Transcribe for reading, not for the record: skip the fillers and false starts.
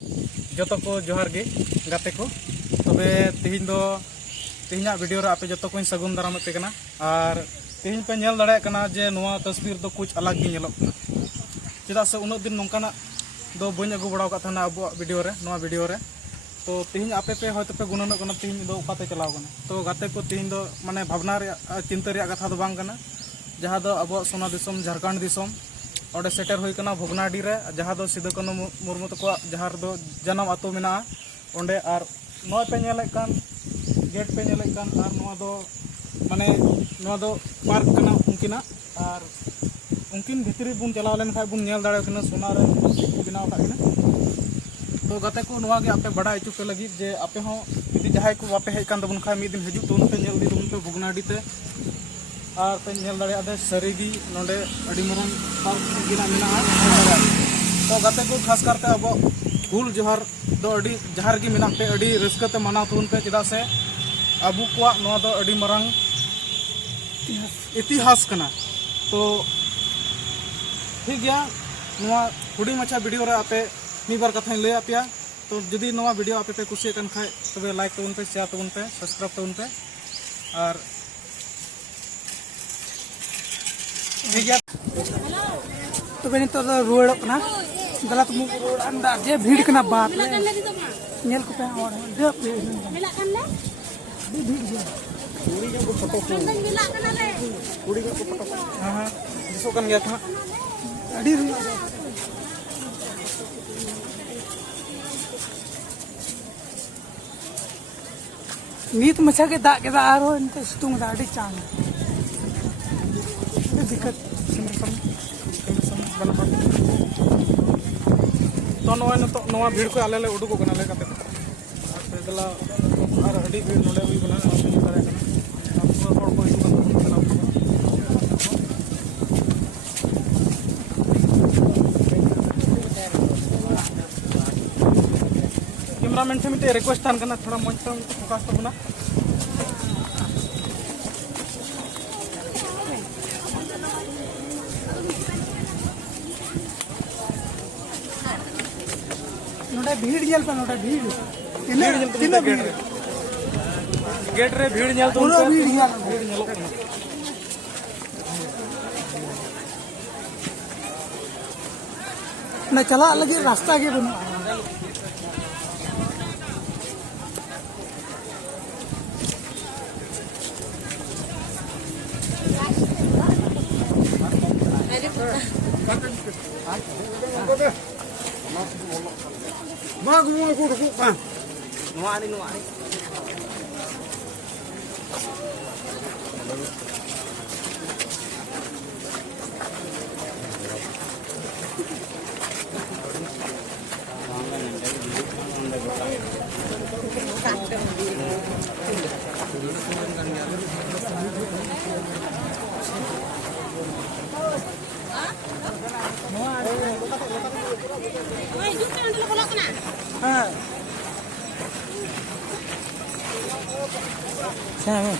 जो को जोहार गे गाते को तबे तेहिना वीडियो रे आपे जो को सगुन दाराम पे कना और तेहिन पे नेल दाड़े कना जे नोआ तस्वीर दो कुछ अलग गे नेलो चेदा से उन दिन नोंकाना दो बन अगु बड़ा का थाना अब वीडियो रे नोआ वीडियो रे तो तेहिन आपे पे होते पे गुणन कना तेहिन दो उपाते चलाव कना तो गाते को तेहिन दो माने भावना रे चिंता रे कथा दो बांग कना जहां दो अब सोना दिसम झारखंड दिसम और सेटर हुई कना भोगनाडी रे जहां दो सिदो कानू मुर्मू तको जहां दो जन्म आतो मेना ओंडे और नोय पे नेले कान गेट पे नेले कान और नोआ दो माने नोआ दो पार्क कना उनकिना और उनकिन भितरी बुन चलाव लेन खाय बुन नेल दाड़े कना सोना रे बनाव का कना तो गाते को नोआ गे आपे बड़ा इचु पे लगी जे आपे हो यदि जहाय को वापे हेज कान दबन खाय मी दिन हजू तो उनपे नेल दी उनपे भोगनाडी ते और पे नेल दाड़े आदे सरीगी नोंडे अडी मरन पार्क गिना मेना तो गाते को खास करते अब हुल जोहार दो अडी जहार गी मेना पे अडी रस्कते मनाव तुन पे चेदा से अबु को नोआ दो अडी मरंग इतिहास कना तो ठीक गया नोआ हुडी मछा वीडियो रे आपे मीबार कथा लय आपिया तो जदि नोआ वीडियो आपे पे कुसी कन खाय तबे लाइक तबन पे शेयर तबन पे सब्सक्राइब तबन पे और ठीक गया तो बेनी तो रोड अपना गलत मुंह रोड अंदर जे भीड़ कना बात नेल को पे और दे मिला कन ले भीड़ जे कुड़ी के फोटो को मिला कन ले कुड़ी के फोटो हां जिसो कन गया था अड़ी नीत मछा के दाग के आरो इनते सितुंग दा अड़ी चांग दिक्कत तो नोआ भीड़ को आले उडुको कना ले काते और गला और अडी भीड़ नोडे हुई बना दारे कना पूरा हड़ को हिजू कना कैमरामैन से मिटे रिक्वेस्ट थान कना थोड़ा मंच पे फोकस तो बना नोडे भीड़ जल पे नोडे भीड़ तीन भीड़ गेट रे भीड़ नेल तो पूरा भीड़ नेलो ना चला लगे रास्ता के बना Magu mulu kudu kupan. nuari हां सामने